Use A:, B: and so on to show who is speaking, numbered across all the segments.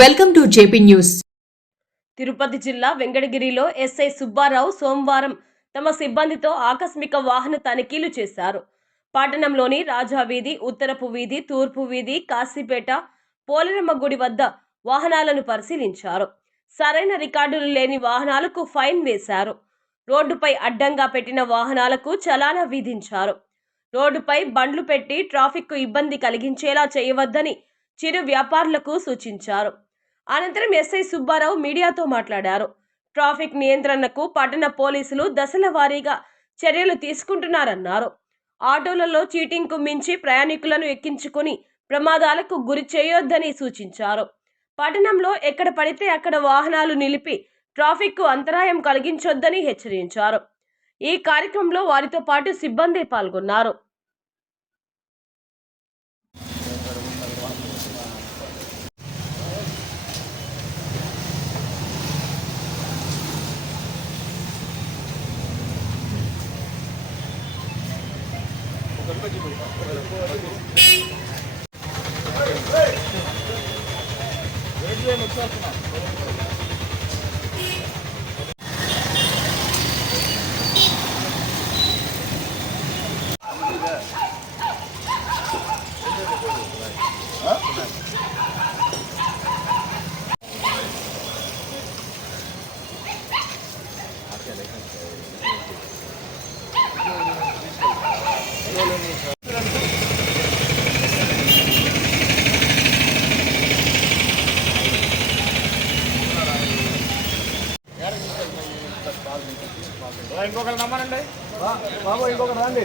A: Welcome to JP news.
B: Tirupati జిల్లా వెంకటగిరిలో SI Subbarao సోమవారం తమ సిబ్బందితో ఆకస్మిక వాహన తనిఖీలు చేశారు. పట్టణంలోని రాజా వీధి ఉత్తరపు వీధి తూర్పు వీధి కాశీపేట పోలరమ్మ గుడి వద్ద వాహనాలను పరిశీలించారు. సరైన రికార్డులు లేని వాహనాలకు ఫైన్ వేశారు. రోడ్డుపై అడ్డంగా పెట్టిన వాహనాలకు చలానా విధించారు. రోడ్డుపై బండ్లు పెట్టి ట్రాఫిక్కు ఇబ్బంది కలిగించేలా చేయవద్దని చిరు వ్యాపారులకు సూచించారు. అనంతరం ఎస్ఐ సుబ్బారావు మీడియాతో మాట్లాడారు. ట్రాఫిక్ నియంత్రణకు పట్టణ పోలీసులు దశల వారీగా చర్యలు తీసుకుంటున్నారన్నారు. ఆటోలలో చీటింగ్కు మించి ప్రయాణికులను ఎక్కించుకుని ప్రమాదాలకు గురి చేయొద్దని సూచించారు. పట్టణంలో ఎక్కడ పడితే అక్కడ వాహనాలు నిలిపి ట్రాఫిక్కు అంతరాయం కలిగించొద్దని హెచ్చరించారు. ఈ కార్యక్రమంలో వారితో పాటు సిబ్బంది పాల్గొన్నారు. Yeah, they can say.
C: ఇంకొకరు నమ్మనండి బాబు ఇంకొకరు రండి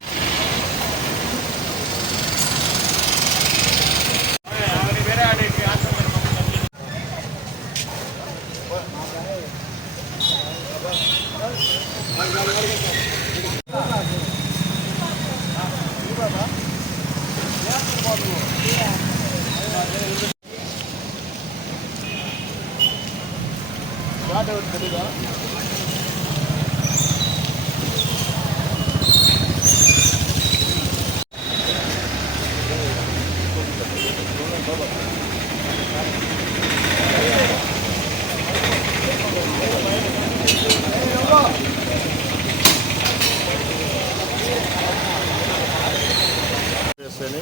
D: చేస్తేనే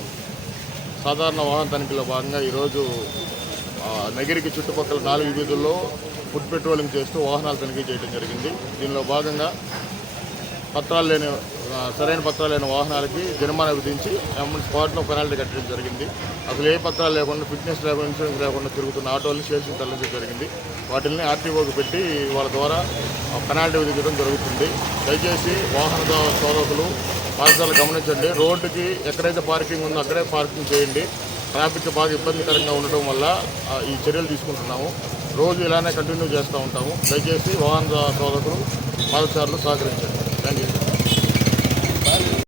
D: సాధారణ వాహన తనిఖీలో భాగంగా ఈరోజు నగిరికి చుట్టుపక్కల నాలుగు వీధుల్లో ఫుడ్ పెట్రోలింగ్ చేస్తూ వాహనాలు తనిఖీ చేయడం జరిగింది. దీనిలో భాగంగా పత్రాలు లేని సరైన పత్రాలు లేని వాహనాలకి జరిమానా విధించి స్పాట్లో పెనాల్టీ కట్టడం జరిగింది. అసలు ఏ పత్రాలు లేకుండా ఫిట్నెస్ లేకుండా ఇన్సూరెన్స్ లేకుండా తిరుగుతున్న ఆటోలను స్టేషన్ తరలించడం జరిగింది. వాటిని ఆర్టీఓకి పెట్టి వాళ్ళ ద్వారా పెనాల్టీ విధించడం జరుగుతుంది. దయచేసి వాహన చోదకులు పాఠశాల గమనించండి. రోడ్డుకి ఎక్కడైతే పార్కింగ్ ఉందో అక్కడే పార్కింగ్ చేయండి. ట్రాఫిక్ బాగా ఇబ్బందికరంగా ఉండటం వల్ల ఈ చర్యలు తీసుకుంటున్నాము. రోజు ఇలానే కంటిన్యూ చేస్తూ ఉంటాము. దయచేసి వాహన సోదరులు పాదచారులు సహకరించండి.